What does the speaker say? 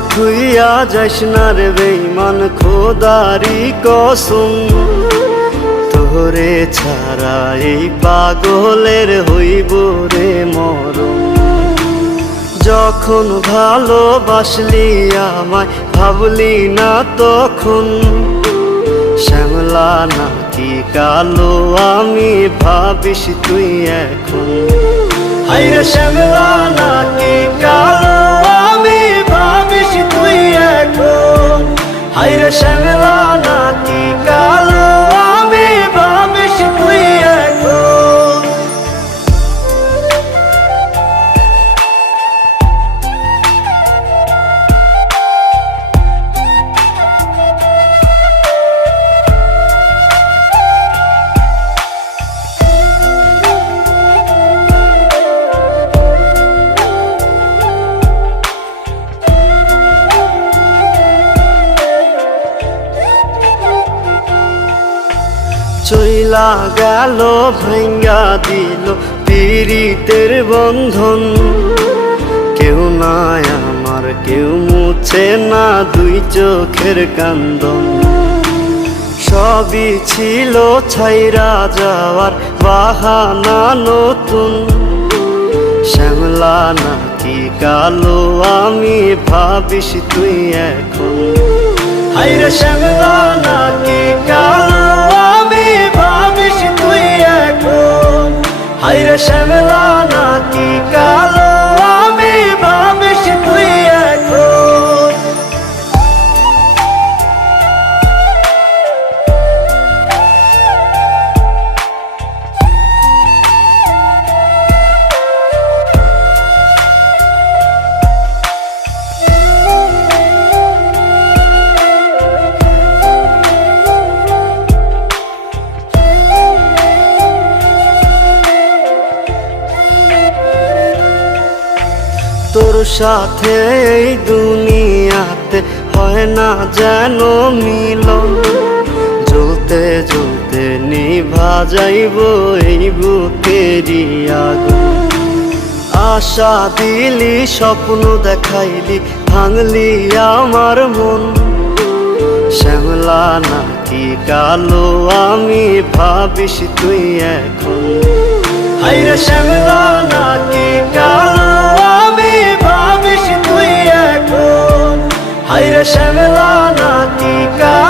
আমায় থুইয়া যাস না রে বেঈমান, খোদারি কসম। তোরে ছাড়া এই পাগলের হইব রে মরণ। যখন ভালোবাসলি আমায় ভাবলি না তখন, শ্যামলা নাকি কালো আমি ভাবিস তুই এখন। হায়রে শ্যামলা নাকি কালো আমি ভাবিস তুই এখন। হায়রে শ্যামলা নাকি কালো আমি ভাবিস তুই এখন। চইলা গেল ভাঙ্গা দিল পীড়িতের বন্ধন। কেউ নাই আমার কেউ মুছে না দুই চোখের কান্দন। সবই ছিল ছাইরা যাওয়ার বাহানা নতুন। শ্যামলা নাকি কালো আমি ভাবিস তুই এখন। হায়রে শ্যামলা নাকি কালো আমি ভাবিস তুই এখন। হায়রে শ্যামলা নাকি কালো আমি ভাবিস তুই এখন। তোর সাথে এই দুনিয়াতে হয় না যেন মিলন। জ্বলতে জ্বলতে নিভা যাইব এই বুকেরই আগুন। আশা দিলি স্বপ্ন দেখাইলি ভাঙলি আমার মন। শ্যামলা নাকি কালো আমি ভাবিস তুই এখন। হায়রে শ্যামলা নাকি কালো আমি ভাবিস তুই এখন। হায়রে শ্যামলা নাকি কালো